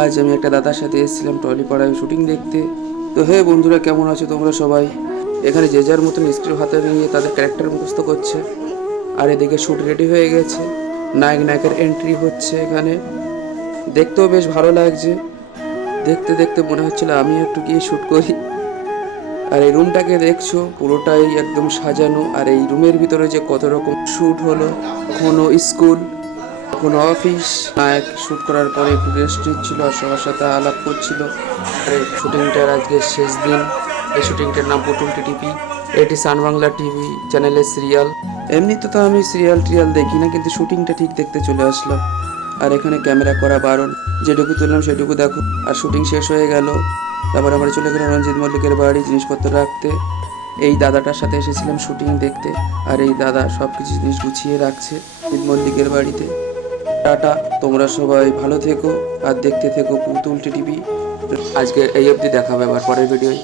আজ আমি একটা দাদার সাথে এসেছিলাম টলিপাড়ায় শুটিং দেখতে। তো হে বন্ধুরা, কেমন আছো তোমরা সবাই? এখানে যে যার মতন স্ক্রিপ্ট হাতে নিয়ে তাদের ক্যারেক্টার মুখস্থ করছে। আর এদিকে শ্যুট রেডি হয়ে গেছে, নায়ক নায়কের এন্ট্রি হচ্ছে এখানে। দেখতেও বেশ ভালো লাগছে। দেখতে দেখতে মনে হচ্ছিল আমি একটু গিয়ে শ্যুট করি। আর এই রুমটাকে দেখছো, পুরোটাই একদম সাজানো। আর এই রুমের ভিতরে যে কত রকম শ্যুট হলো, কোনো স্কুল, কোনো অফিস। নায়ক শ্যুট করার পরে একটু রেস্ট নিচ্ছিল আর সবার সাথে আলাপ করছিল। আর এই শুটিংটার আজকে শেষ দিন। এই শুটিংটার নাম পুতুল টিভি। এটি সান বাংলা টিভি চ্যানেলের সিরিয়াল। এমনিতে তো আমি সিরিয়াল টিরিয়াল দেখি না, কিন্তু শুটিংটা ঠিক দেখতে চলে আসলাম। আর এখানে ক্যামেরা করা বারণ, যেটুকু তুললাম সেটুকু দেখো। আর শুটিং শেষ হয়ে গেল, তারপর আমরা চলে গেলাম রঞ্জিত মল্লিকের বাড়ি জিনিসপত্র রাখতে। এই দাদাটার সাথে এসেছিলাম শুটিং দেখতে, আর এই দাদা সব কিছু জিনিস গুছিয়ে রাখছে রঞ্জিত মল্লিকের বাড়িতে। টাটা, তোমরা সবাই ভালো থেকো আর দেখতে থেকো পুতুল টিভি। আজকে এই অবধি, দেখাবে আবার পরের ভিডিওয়।